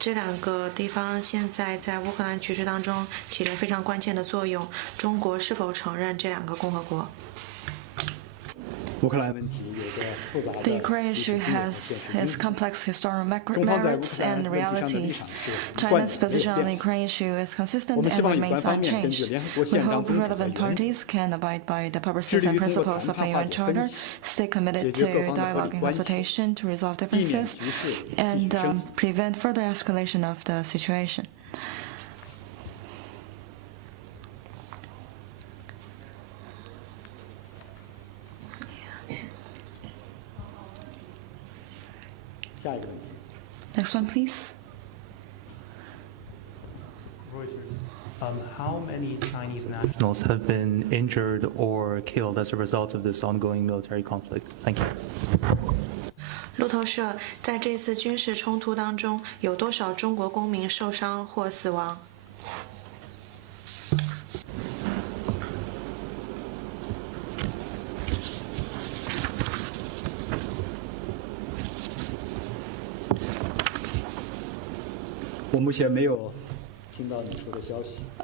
这两个地方现在在乌克兰局势当中起着非常关键的作用。中国是否承认这两个共和国？ The Ukraine issue has its complex historical merits and realities. China's position on the Ukraine issue is consistent and remains unchanged. We hope relevant parties can abide by the purposes and principles of the UN Charter, stay committed to dialogue and consultation to resolve differences, and prevent further escalation of the situation. Next one, please. How many Chinese nationals have been injured or killed as a result of this ongoing military conflict? Thank you. 路透社在这次军事冲突当中，有多少中国公民受伤或死亡？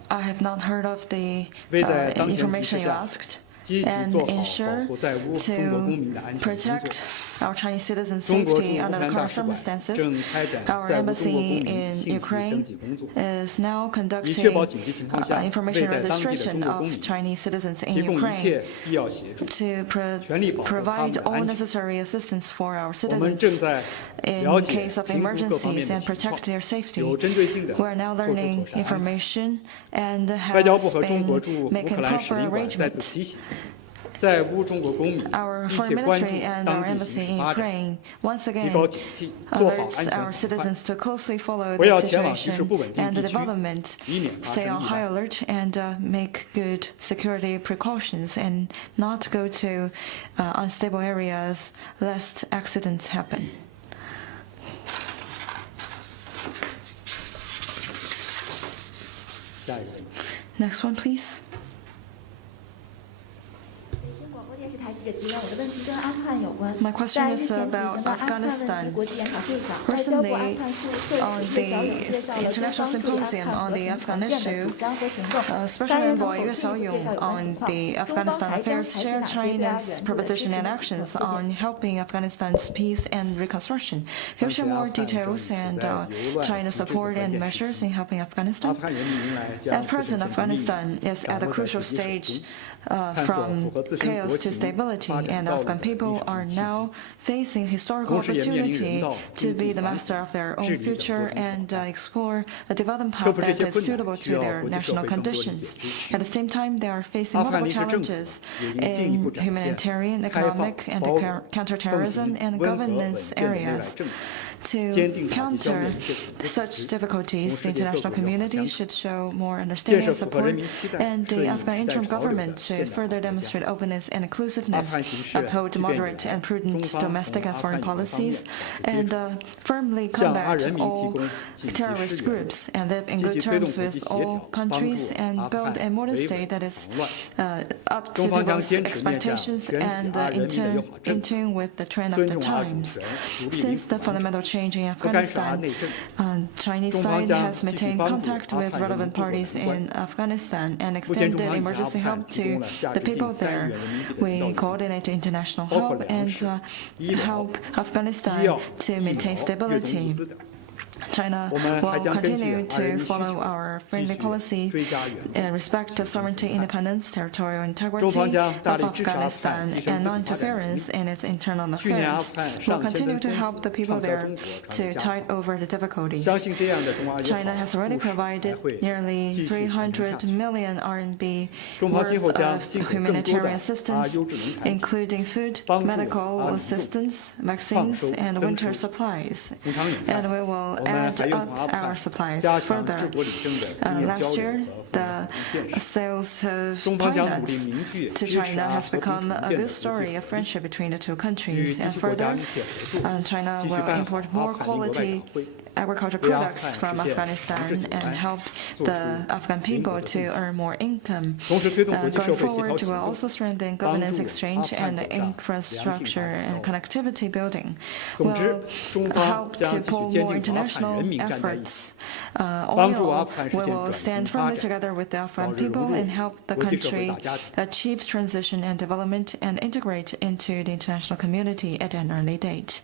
I have not heard of the information you asked. And ensure to protect our Chinese citizens' safety under the current circumstances. Our embassy in Ukraine is now conducting information registration of Chinese citizens in Ukraine to provide all necessary assistance for our citizens in case of emergencies and protect their safety. We are now learning information and have been making proper arrangements. Our foreign ministry and our embassy in Ukraine once again alerts our citizens to closely follow the situation and the development, stay on high alert and make good security precautions and not go to unstable areas lest accidents happen. Next one, please. My question is about Afghanistan. Recently, on the International Symposium on the Afghan issue, Special Envoy Yue Xiaoyong on the Afghanistan affairs shared China's proposition and actions on helping Afghanistan's peace and reconstruction. Can you share more details and China's support and measures in helping Afghanistan? At present, Afghanistan is at a crucial stage from chaos to stability, and Afghan people are now facing historical opportunity to be the master of their own future and explore a development path that is suitable to their national conditions. At the same time, they are facing multiple challenges in humanitarian, economic, and counterterrorism and governance areas. To counter such difficulties, the international community should show more understanding and support, and the Afghan interim government should further demonstrate openness and inclusiveness, uphold moderate and prudent domestic and foreign policies, and firmly combat all terrorist groups, and live in good terms with all countries, and build a modern state that is up to people's expectations and in tune with the trend of the times. Since the fundamental change in Afghanistan, Chinese side has maintained contact with relevant parties in Afghanistan and extended emergency help to the people there. We coordinate international help and help Afghanistan to maintain stability. China will continue to follow our friendly policy and respect the sovereignty, independence, territorial integrity of Afghanistan and non-interference in its internal affairs. We will continue to help the people there to tide over the difficulties. China has already provided nearly 300 million RMB worth of humanitarian assistance, including food, medical assistance, vaccines, and winter supplies. And we will add up our supplies further. Last year, the sales of pilots to China has become a good story of friendship between the two countries. And further, China will import more quality agricultural products from Afghanistan and help the Afghan people to earn more income. Going forward, we'll also strengthen governance exchange and infrastructure and connectivity building. We'll help to pull more international efforts. All we will stand firmly together with the Afghan people and help the country achieve transition and development and integrate into the international community at an early date.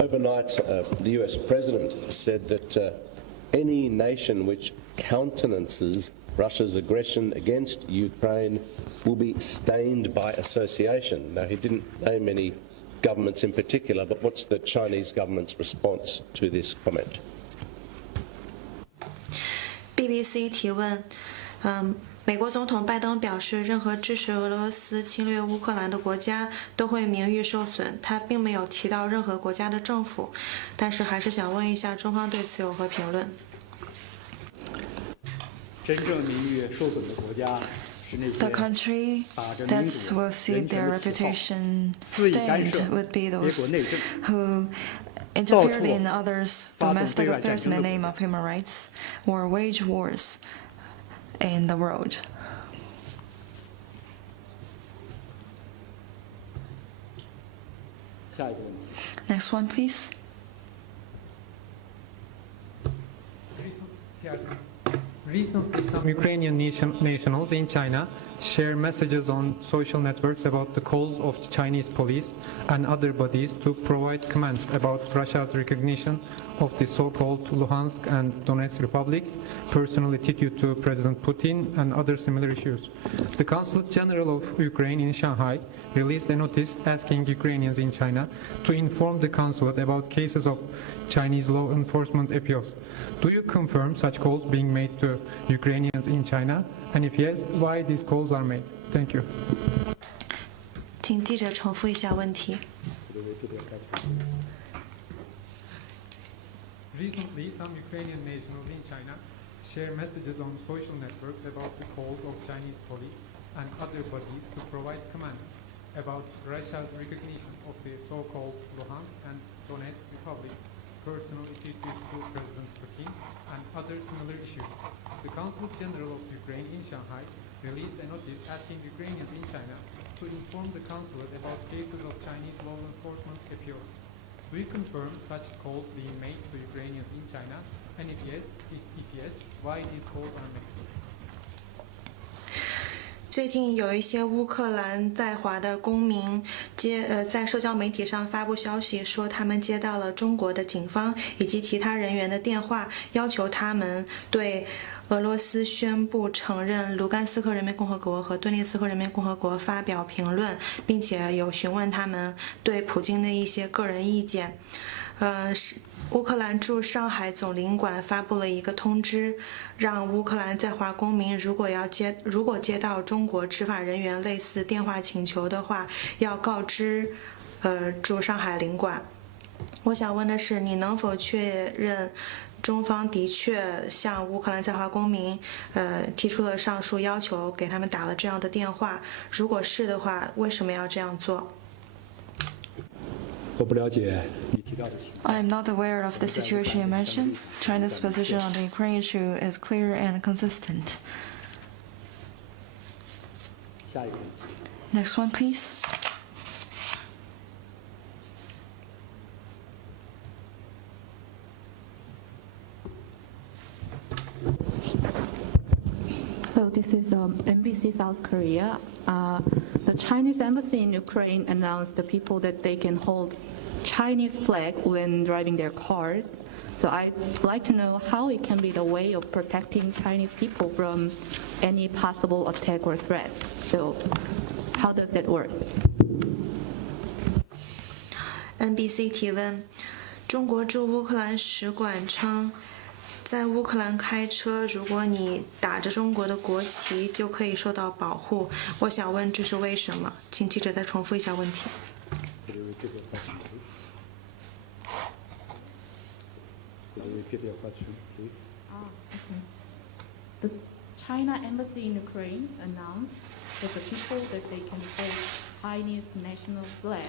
Overnight, the US President said that any nation which countenances Russia's aggression against Ukraine will be stained by association. Now, he didn't name any governments in particular, but what's the Chinese government's response to this comment? BBC 提问，美国总统拜登表示，任何支持俄罗斯侵略乌克兰的国家都会名誉受损。他并没有提到任何国家的政府，但是还是想问一下中方对此有何评论？真正名誉受损的国家是那些 The country that will see their reputation stained would be those who interfered in others' domestic affairs in the name of human rights or wage wars in the world. Next one, please. Recently, some Ukrainian nationals in China share messages on social networks about the calls of the Chinese police and other bodies to provide commands about Russia's recognition of the so-called Luhansk and Donetsk republics, personally attitude to President Putin, and other similar issues. The Consulate General of Ukraine in Shanghai released a notice asking Ukrainians in China to inform the consulate about cases of Chinese law enforcement appeals. Do you confirm such calls being made to Ukrainians in China? And if yes, why these calls are made? Thank you. 请记者重复一下问题。Recently, some Ukrainian nationals in China share messages on social networks about the calls of Chinese police and other bodies to provide commands about Russia's recognition of the so-called Luhansk and Donetsk republics, personal attitude to President Putin, and other similar issues. The Consulate General of Ukraine in Shanghai released a notice asking Ukrainians in China to inform the consulate about cases of Chinese law enforcement appeals. Do you confirm such calls being made to Ukrainians in China? And if yes, why these calls are made? 最近有一些乌克兰在华的公民在社交媒体上发布消息，说他们接到了中国的警方以及其他人员的电话，要求他们对俄罗斯宣布承认卢甘斯克人民共和国和顿涅茨克人民共和国发表评论，并且有询问他们对普京的一些个人意见。乌克兰驻上海总领馆发布了一个通知，让乌克兰在华公民如果接到中国执法人员类似电话请求的话，要告知驻上海领馆。我想问的是，你能否确认中方的确向乌克兰在华公民提出了上述要求，给他们打了这样的电话？如果是的话，为什么要这样做？我不了解你提到的情况。 I am not aware of the situation you mentioned. China's position on the Ukraine issue is clear and consistent. 下一个。 Next one, please. So this is NBC South Korea. The Chinese embassy in Ukraine announced to people that they can hold Chinese flag when driving their cars. So I'd like to know how it can be the way of protecting Chinese people from any possible attack or threat. So how does that work? NBC 提问：中国驻乌克兰使馆称，在乌克兰开车，如果你打着中国的国旗，就可以受到保护。我想问这是为什么？请记者再重复一下问题。The China embassy in Ukraine announced that the people that they can hold Chinese national flag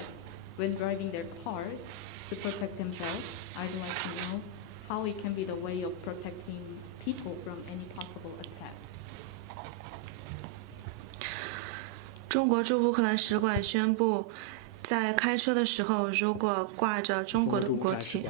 when driving their cars to protect themselves. I'd like to know how it can be the way of protecting people from any possible attack. 中国驻乌克兰使馆宣布，在开车的时候，如果挂着中国的国旗，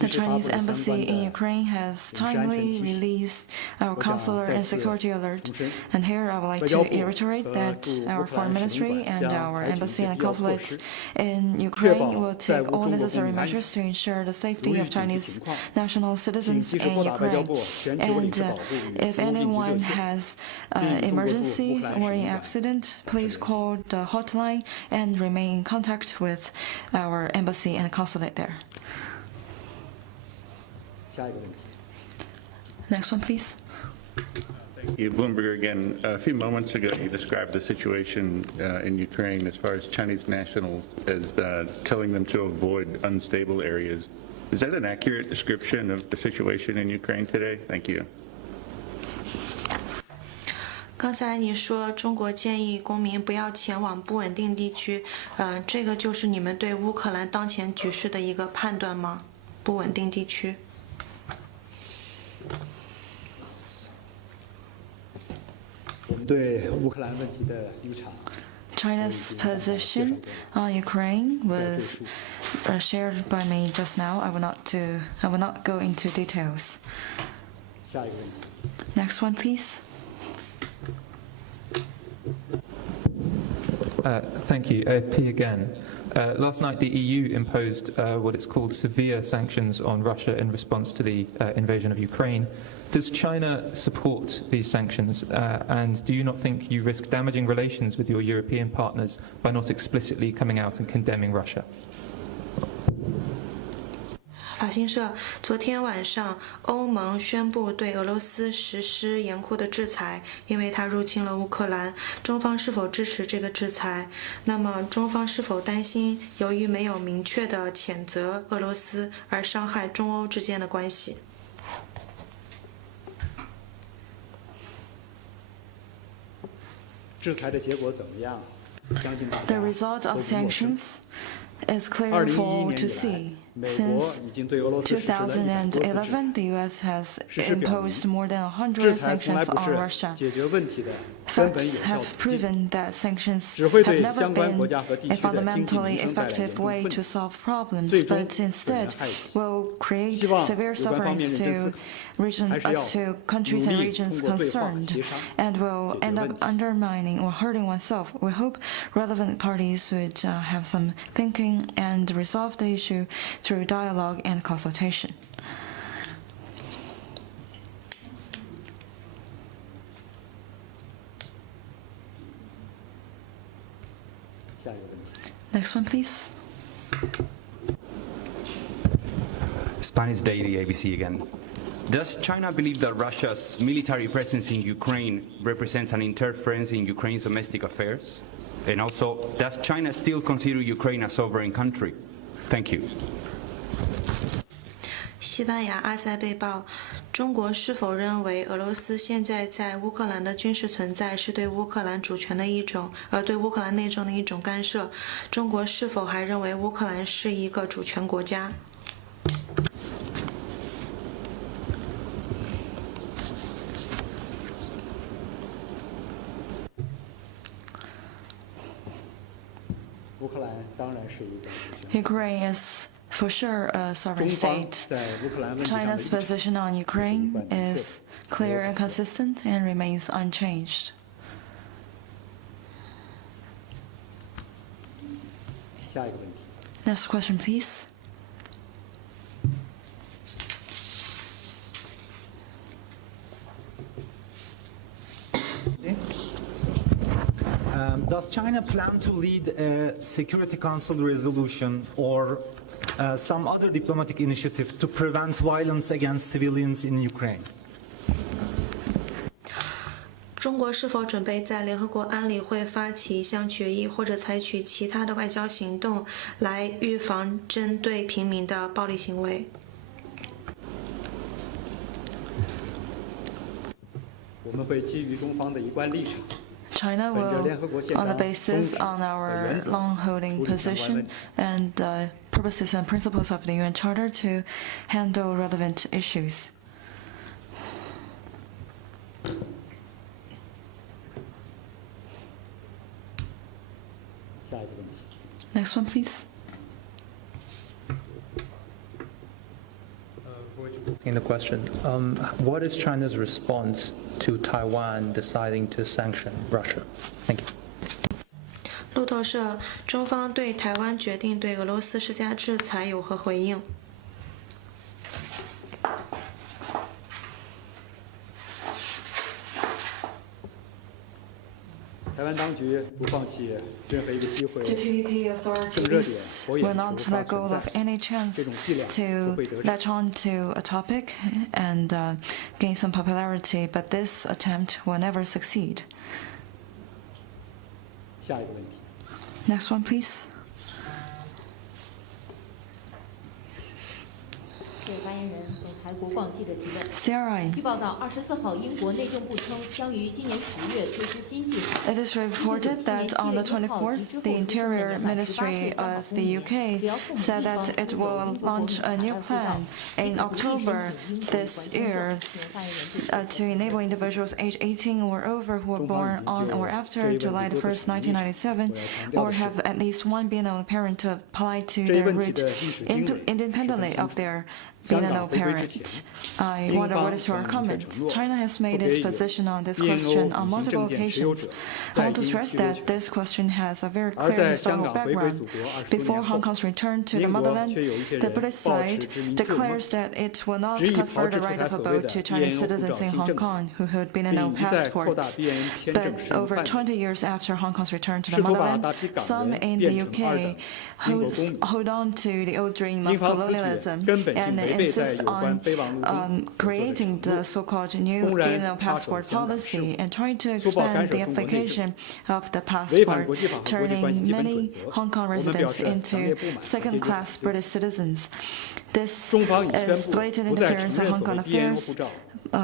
The Chinese embassy in Ukraine has timely released our consular and security alert. And here I would like to reiterate that our foreign ministry and our embassy and consulates in Ukraine will take all necessary measures to ensure the safety of Chinese national citizens in Ukraine. And if anyone has emergency or an accident, please call the hotline and remain in contact with our embassy and consulate there. Next one, please. Thank you. Bloomberg again. A few moments ago, you described the situation in Ukraine as far as Chinese nationals as telling them to avoid unstable areas. Is that an accurate description of the situation in Ukraine today? Thank you. 刚才你说中国建议公民不要前往不稳定地区，这个就是你们对乌克兰当前局势的一个判断吗？不稳定地区。 对乌克兰问题的立场。 China's position on Ukraine was shared by me just now. I will not go into details. 下一个问题。 Next one, please. Thank you. AFP again. Last night, the EU imposed what it's called severe sanctions on Russia in response to the invasion of Ukraine. Does China support these sanctions? And do you not think you risk damaging relations with your European partners by not explicitly coming out and condemning Russia? 法新社昨天晚上，欧盟宣布对俄罗斯实施严酷的制裁，因为它入侵了乌克兰。中方是否支持这个制裁？那么，中方是否担心由于没有明确的谴责俄罗斯而伤害中欧之间的关系？ 制裁的结果怎么样？相信大家 The result of 都不陌生。 sanctions is clear for all to see. Since 2011, the U.S. has imposed more than 100 sanctions on Russia. 解决问题的根本有 Facts 效 have 途径， proven that sanctions 只会 have 对 never 相关国 been 家和地 a 区的经济 fundamentally 民生带来严 effective 重 way 困 to 难。 solve problems, 最终 but instead 会害己。 will create 希望 severe 有关方面 sufferings 认真 to 思考，还是要 to countries and 努力 regions 通过对话 concerned, 协商 and will 解决 end 问 up 题。 undermining or hurting oneself. We hope relevant parties would have some thinking and resolve the issue through dialogue and consultation. 下一个问题。 Next one, please. Spanish Daily ABC again. Does China believe that Russia's military presence in Ukraine represents an interference in Ukraine's domestic affairs? And also, does China still consider Ukraine a sovereign country? Thank you. 西班牙阿塞贝报：中国是否认为俄罗斯现在在乌克兰的军事存在是对乌克兰主权的一种，对乌克兰内政的一种干涉？中国是否还认为乌克兰是一个主权国家？ 乌克兰当然是一个主权。 Ukraine is for sure a sovereign 中方 state. 在乌克兰问题上的 China's 立场 position on Ukraine is clear and consistent and remains unchanged. 下一个问题。 Next question, please. Does China plan to lead a Security Council resolution or some other diplomatic initiative to prevent violence against civilians in Ukraine? 中国是否准备在联合国安理会发起一项决议，或者采取其他的外交行动，来预防针对平民的暴力行为？我们会基于中方的一贯立场。 China will, on the basis on our long-holding position and the purposes and principles of the UN Charter, to handle relevant issues. Next one, please. In the question, what is China's response to Taiwan deciding to sanction Russia? Thank you. 路透社，中方对台湾决定对俄罗斯施加制裁有何回应？台湾当局不放弃任何一个机会。 The TPP authorities will not let go of any chance to latch on to a topic and gain some popularity, but this attempt will never succeed. 下一个问题。 Next one, please. 对发言人和台国逛记者提问。 CRI. 据报道，24号，英国内政部称将于今年10月推出新计划。 It is reported that on the 24th, the Interior Ministry of the UK said that it will launch a new plan in October this year to enable individuals aged 18 or over who were born on or after July 1st, 1997, or have at least one BNO parent to apply to their route independently of their BNO parent. I wonder what is your comment? China has made its position on this question on multiple occasions. I want to stress that this question has a very clear historical background. Before Hong Kong's return to the motherland, the British side declares that it will not confer the right of a vote to Chinese citizens in Hong Kong who hold BNO passports. But over 20 years after Hong Kong's return to the motherland, some in the UK hold on to the old dream of colonialism and insist on creating the so-called new BNO passport policy and trying to expand the application of the passport, turning many Hong Kong residents into second-class British citizens. This is blatant interference in Hong Kong affairs,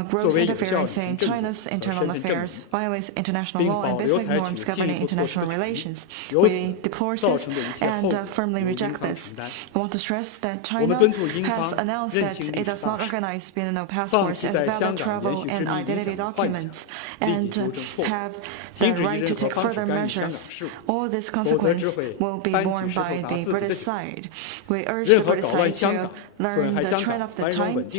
gross interference in China's internal affairs, violates international law and basic norms governing international relations. We deplore this and firmly reject this. I want to stress that China has announced that it does not recognize BNO passports as valid travel and identity documents and have the right to take further measures. All this consequence will be borne by the British side. We urge the British side to learn the trend of the time,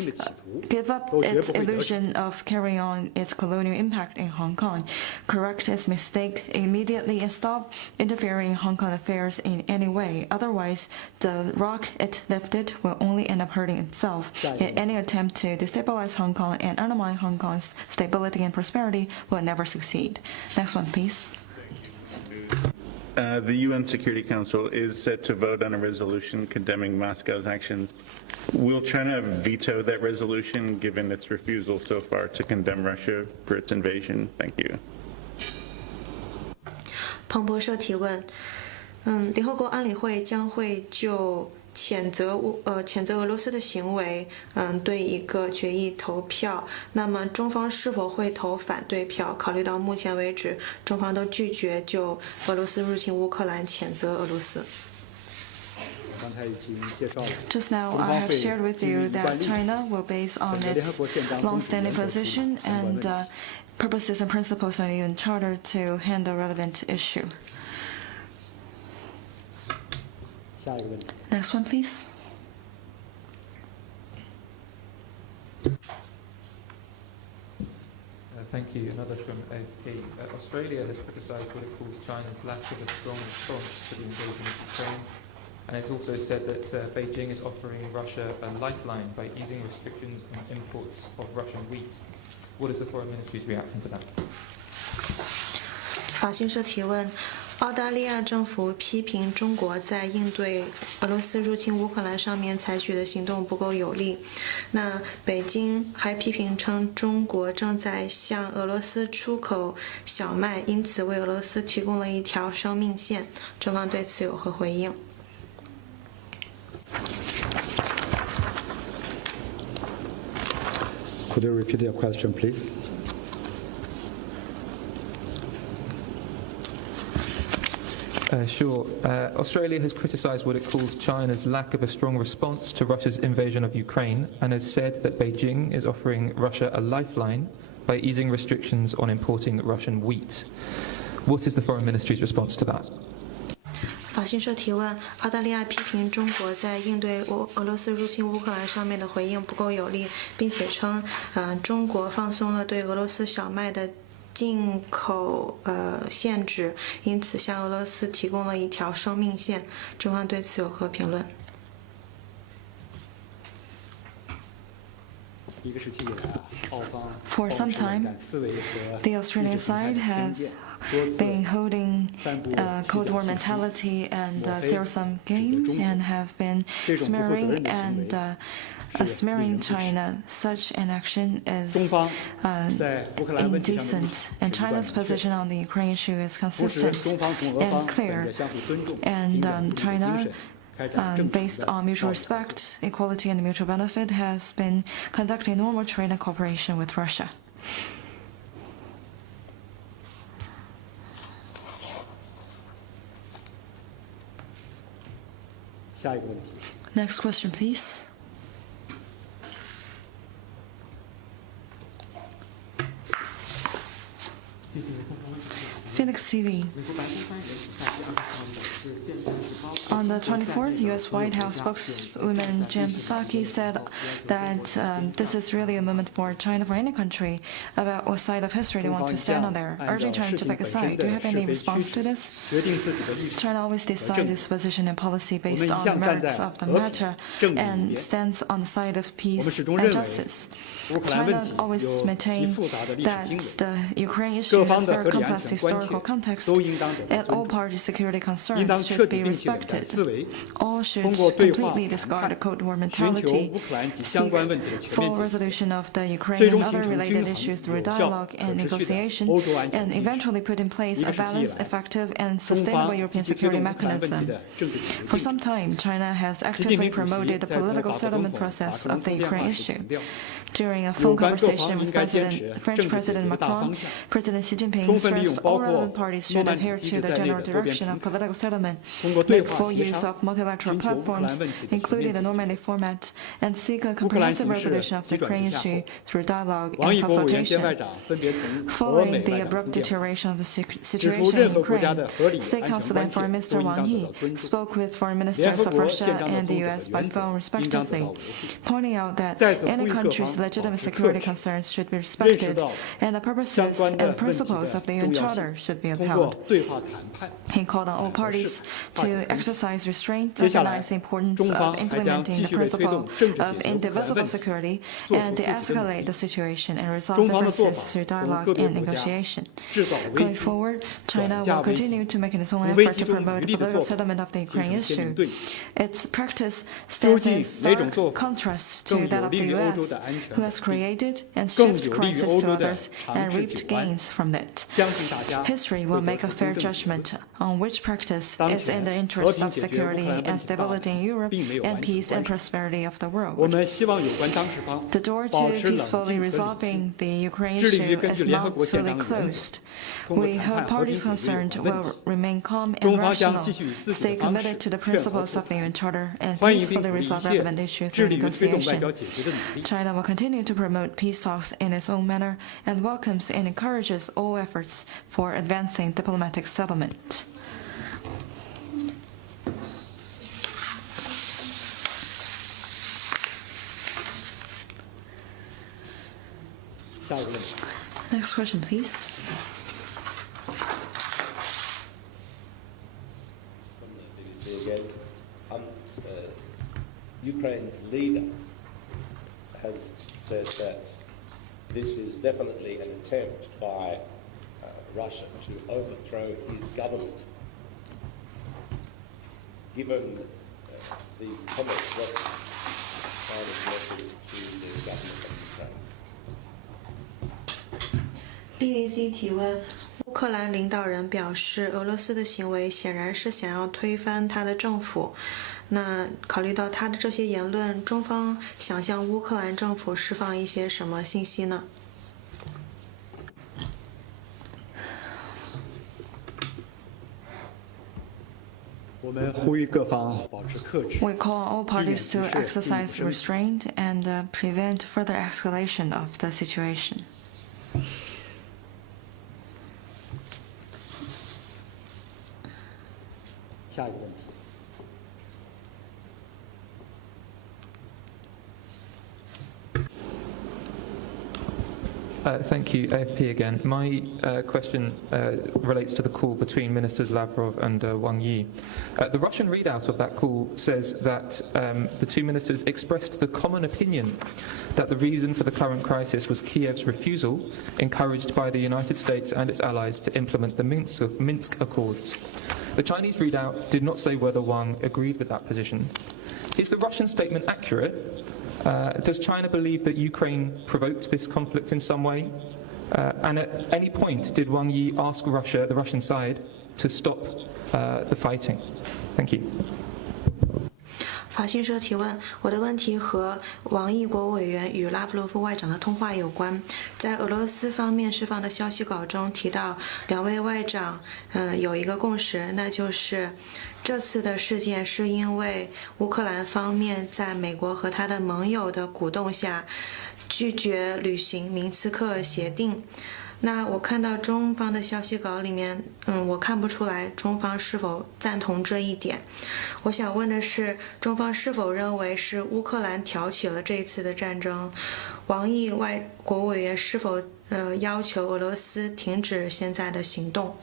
give up its illusion of carrying on its colonial impact in Hong Kong, correct its mistake immediately, and stop interfering in Hong Kong affairs in any way. Otherwise, the rock it lifted will only end up hurting itself. In any attempt to destabilize Hong Kong and undermine Hong Kong's stability and prosperity will never succeed. Next one, please. The UN Security Council is set to vote on a resolution condemning Moscow's actions. Will China veto that resolution given its refusal so far to condemn Russia for its invasion? Thank you. 彭博社提问，联合国安理会将会就谴责俄罗斯的行为，对一个决议投票。那么中方是否会投反对票？考虑到目前为止，中方都拒绝就俄罗斯入侵乌克兰谴责俄罗斯。 Just now, I have shared with you that China will base on its long-standing position and purposes and principles on the UN Charter to handle relevant issue. Next one, please. Thank you. Another from AFP. Australia has criticised what it calls China's lack of a strong response to the invasion of Ukraine. And it's also said that Beijing is offering Russia a lifeline by easing restrictions on imports of Russian wheat. What is the Foreign Ministry's reaction to that? 法新社提问：澳大利亚政府批评中国在应对俄罗斯入侵乌克兰上面采取的行动不够有力。那北京还批评称中国正在向俄罗斯出口小麦，因此为俄罗斯提供了一条生命线。中方对此有何回应？ Could you repeat your question, please? Sure. Australia has criticised what it calls China's lack of a strong response to Russia's invasion of Ukraine and has said that Beijing is offering Russia a lifeline by easing restrictions on importing Russian wheat. What is the Foreign Ministry's response to that? 法新社提问：澳大利亚批评中国在应对俄罗斯入侵乌克兰上面的回应不够有力，并且称，中国放松了对俄罗斯小麦的进口限制，因此向俄罗斯提供了一条生命线。中方对此有何评论？ For some time, the Australian side have been holding Cold War mentality and zero-sum game and have been smearing China. Such an action is indecent, and China's position on the Ukraine issue is consistent and clear. And China, based on mutual respect, equality, and mutual benefit, has been conducting normal trade and cooperation with Russia. Next question, please. Phoenix TV. On the 24th, U.S. White House spokeswoman Jen Psaki said that this is really a moment for China, for any country, about what side of history they want to stand on there, urging China to pick a side. Do you have any response to this? China always decides its position and policy based on the merits of the matter and stands on the side of peace and justice. China always maintains that the Ukraine issue has very complex historical context, and all party security concerns should be respected. All should completely discard the Cold War mentality, seek full resolution of the Ukraine and other related issues through dialogue and negotiation, and eventually put in place a balanced, effective, and sustainable European security mechanism. For some time, China has actively promoted the political settlement process of the Ukraine issue. During a phone conversation with French President Macron, President Xi Jinping stressed all relevant parties should adhere to the general direction of political settlement, make full use of multilateral platforms, including the Normandy format, and seek a comprehensive resolution of the Ukraine issue through dialogue and consultation. Following the abrupt deterioration of the situation in Ukraine, State Council and Foreign Minister Wang Yi spoke with foreign ministers of Russia and the U.S. by phone respectively, pointing out that any country's legitimate security concerns should be respected, and the purposes and principles of the UN Charter should be upheld. He called on all parties to exercise restraint, recognize the importance of implementing the principle of indivisible security, and de-escalate the situation and resolve differences through dialogue and negotiation. Going forward, China will continue to make its own effort to promote the political settlement of the Ukraine issue. Its practice stands in stark contrast to that of the U.S., who has created and shifted crisis to others and reaped gains from it. History will make a fair judgment on which practice is in the interest of security and stability in Europe and peace and prosperity of the world. The door to peacefully resolving the Ukraine issue is not fully closed. We hope parties concerned will remain calm and rational, stay committed to the principles of the UN Charter, and peacefully resolve relevant issues through negotiation. China will continue to promote peace talks in its own manner and welcomes and encourages all efforts for advancing diplomatic settlement. Next question, please. Ukraine's leader has said that this is definitely an attempt by Russia to overthrow his government. Given these comments, what China's message to the government of Ukraine? BBC 提问：乌克兰领导人表示，俄罗斯的行为显然是想要推翻他的政府。那考虑到他的这些言论，中方想向乌克兰政府释放一些什么信息呢？ We call all parties to exercise restraint and prevent further escalation of the situation. Thank you, AFP again. My question relates to the call between Ministers Lavrov and Wang Yi. The Russian readout of that call says that the two ministers expressed the common opinion that the reason for the current crisis was Kiev's refusal, encouraged by the United States and its allies, to implement the Minsk Accords. The Chinese readout did not say whether Wang agreed with that position. Is the Russian statement accurate? Does China believe that Ukraine provoked this conflict in some way? And at any point, did Wang Yi ask Russia, the Russian side, to stop the fighting? Thank you. 法新社提问：我的问题和王毅国务委员与拉夫罗夫外长的通话有关。在俄罗斯方面释放的消息稿中提到，两位外长有一个共识，那就是这次的事件是因为乌克兰方面在美国和他的盟友的鼓动下拒绝履行明斯克协定。那我看到中方的消息稿里面，我看不出来中方是否赞同这一点。我想问的是，中方是否认为是乌克兰挑起了这一次的战争？王毅国务委员是否要求俄罗斯停止现在的行动？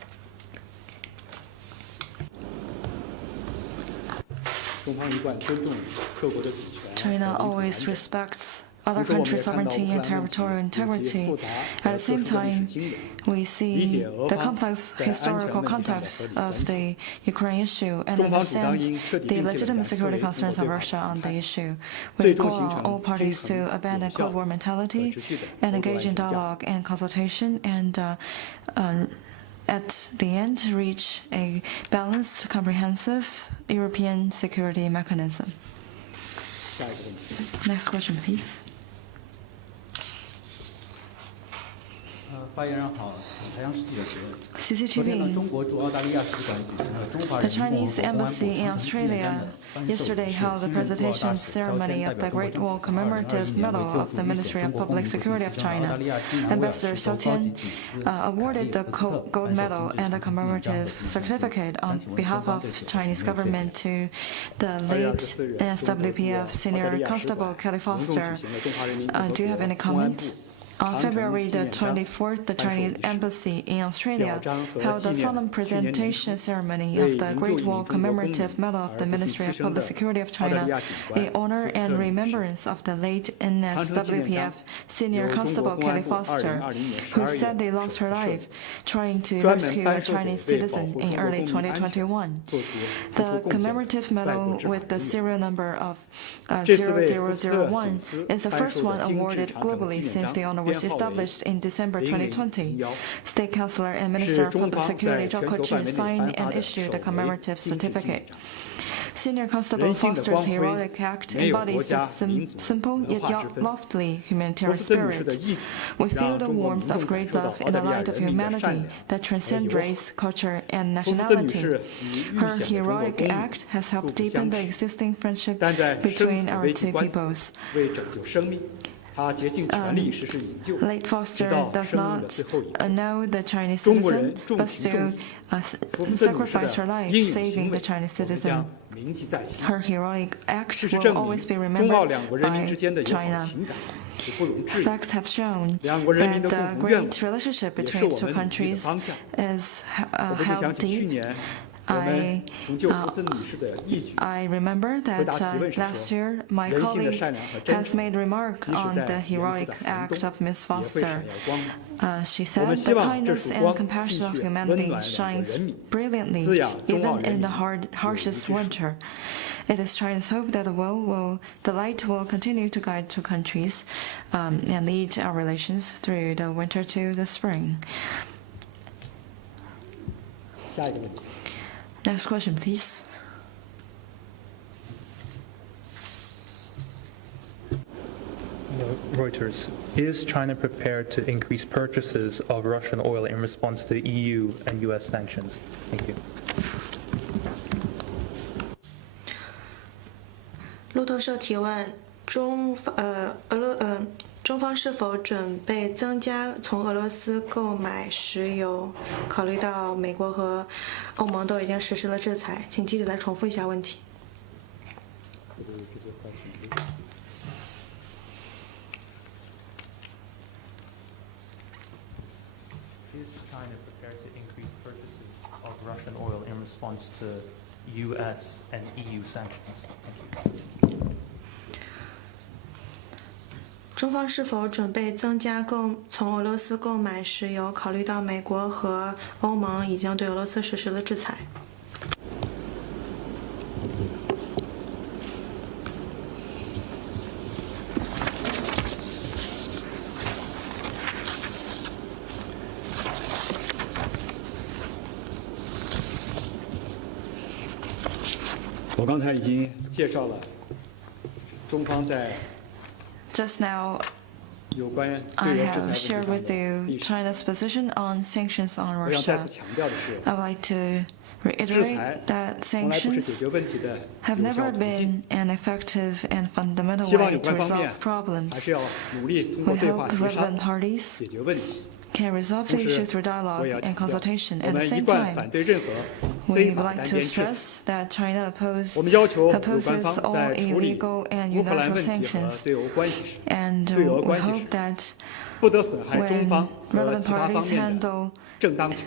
中方一贯尊重各国的主权。 China always respects other countries' sovereignty and territorial integrity. At the same time, we see the complex historical context of the Ukraine issue and understand the legitimate security concerns of Russia on the issue. We call on all parties to abandon Cold War mentality and engage in dialogue and consultation and at the end reach a balanced, comprehensive European security mechanism. Next question, please. 发言人好，台央视记者提问。 CCTV. The Chinese embassy in Australia yesterday held the presentation ceremony of the Great Wall Commemorative Medal of the Ministry of Public Security of China. Ambassador Xiao Tian awarded the gold medal and a commemorative certificate on behalf of Chinese government to the late NSWPF senior constable Kelly Foster. Do you have any comment? On February the 24th, the Chinese embassy in Australia held a solemn presentation ceremony of the Great Wall Commemorative Medal of the Ministry of Public Security of China in honor and remembrance of the late NSWPF senior constable Kelly Foster, who sadly lost her life trying to rescue a Chinese citizen in early 2021. The commemorative medal with the serial number of 0001 is the first one awarded globally since the honor was established in December 2020. State Councillor and Minister of Public Security Zhao Kechun signed and issued the commemorative certificate. Senior Constable Foster's heroic act embodies the simple yet lofty humanitarian spirit. We feel the warmth of great love in the light of humanity that transcends race, culture, and nationality. Her heroic act has helped deepen the existing friendship between our two peoples. Late Foster does not know the Chinese citizen, but still sacrificed her life saving the Chinese citizen. Her heroic act will always be remembered by China. Facts have shown that the great relationship between the two countries is held deep. I remember that last year my colleague has made a remark on the heroic act of Ms. Foster. She said the kindness and compassion of humanity shines brilliantly even in the harshest winter. It is China's hope that the light will continue to guide two countries and lead our relations through the winter to the spring. Next question, please. Reuters. Is China prepared to increase purchases of Russian oil in response to EU and US sanctions? Thank you. 路透社提问：中方是否准备增加从俄罗斯购买石油？考虑到美国和欧盟都已经实施了制裁，请记者再重复一下问题。Is China prepared to increase purchases of Russian oil in response to U.S. and EU sanctions? Thank you. 中方是否准备增加从俄罗斯购买石油？考虑到美国和欧盟已经对俄罗斯实施了制裁。我刚才已经介绍了中方在 Just now, I have shared with you China's position on sanctions on Russia. I would like to reiterate that sanctions have never been an effective and fundamental way to resolve problems. We hope relevant parties can resolve the issues through dialogue and consultation. At the same time, we would like to stress that China opposes all illegal and unilateral sanctions, and we hope that when relevant parties handle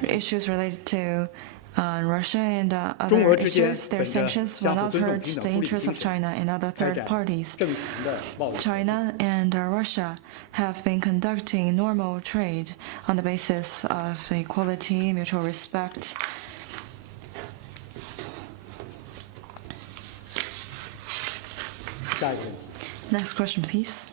issues related to Russia and other issues, their sanctions will not hurt the interests of China and other third parties. China and Russia have been conducting normal trade on the basis of equality, mutual respect. Next question, please.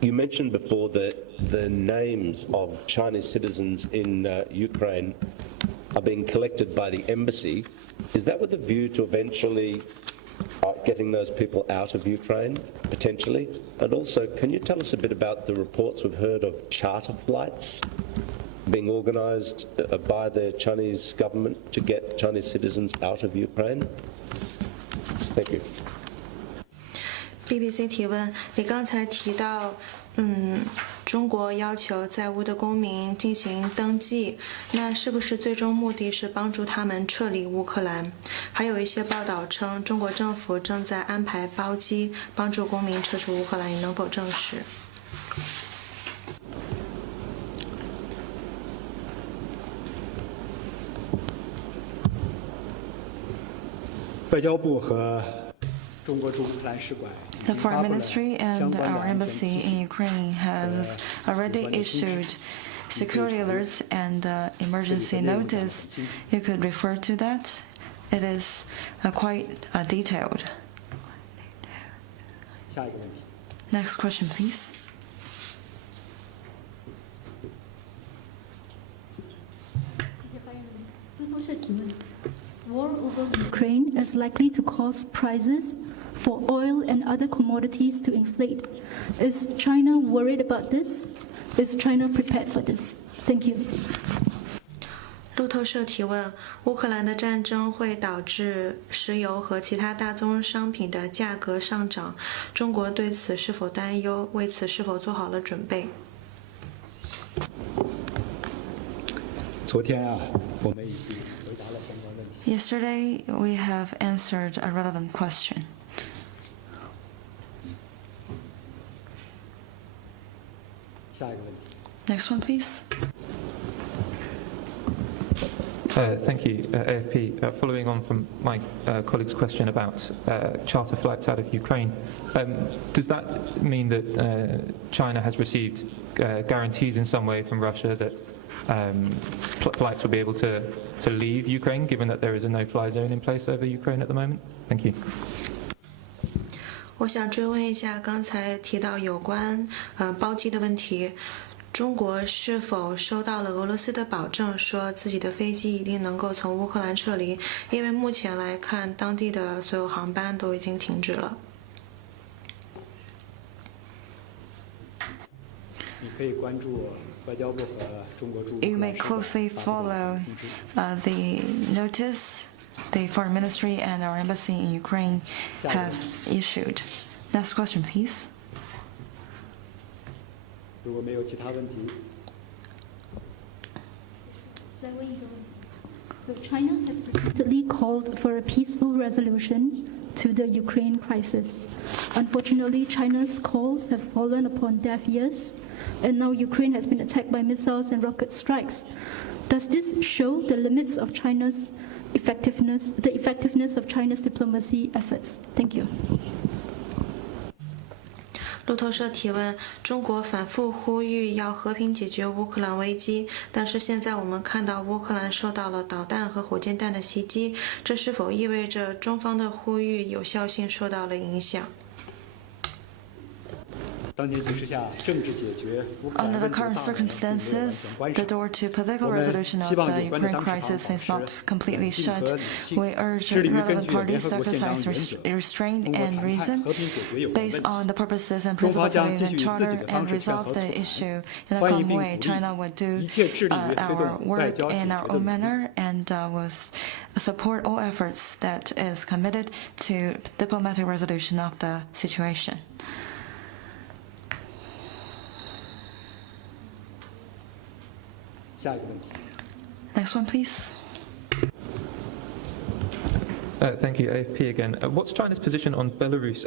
You mentioned before that the names of Chinese citizens in Ukraine are being collected by the embassy. Is that with a view to eventually getting those people out of Ukraine, potentially? And also, can you tell us a bit about the reports we've heard of charter flights being organised by the Chinese government to get Chinese citizens out of Ukraine? Thank you. BBC 提问：你刚才提到，中国要求在乌的公民进行登记，那是不是最终目的是帮助他们撤离乌克兰？还有一些报道称，中国政府正在安排包机帮助公民撤出乌克兰，你能否证实？ 外交部和中国驻乌克兰使馆 The Foreign Ministry and our embassy in Ukraine have already issued security alerts and emergency notice. You could refer to that. It is quite detailed. Next question, please. War over Ukraine is likely to cause prices for oil and other commodities to inflate. Is China worried about this? Is China prepared for this? Thank you. 路透社提问：乌克兰的战争会导致石油和其他大宗商品的价格上涨，中国对此是否担忧？为此是否做好了准备？昨天啊，我们已经回答了相关问题。 Yesterday, we have answered a relevant question. Next one, please. Thank you, AFP. Following on from my colleague's question about charter flights out of Ukraine, does that mean that China has received guarantees in some way from Russia that flights will be able to leave Ukraine, given that there is a no-fly zone in place over Ukraine at the moment? Thank you. 我想追问一下刚才提到有关包机的问题，中国是否收到了俄罗斯的保证，说自己的飞机一定能够从乌克兰撤离？因为目前来看，当地的所有航班都已经停止了。You may closely follow the notice the Foreign Ministry and our embassy in Ukraine has issued. Next question, please. So China has repeatedly called for a peaceful resolution to the Ukraine crisis. Unfortunately, China's calls have fallen upon deaf ears, and now Ukraine has been attacked by missiles and rocket strikes. Does this show the limits of China's effectiveness, the effectiveness of China's diplomacy efforts? Thank you. 路透社提问：中国反复呼吁要和平解决乌克兰危机，但是现在我们看到乌克兰受到了导弹和火箭弹的袭击，这是否意味着中方的呼吁有效性受到了影响？ Under the current circumstances, the door to political resolution of the Ukraine crisis is not completely shut. We urge relevant parties to exercise restraint and reason based on the purposes and principles of the Charter and resolve the issue in a calm way. China will do our work in our own manner and will support all efforts that is committed to diplomatic resolution of the situation. Next one, please. Thank you, AFP again. What's China's position on Belarus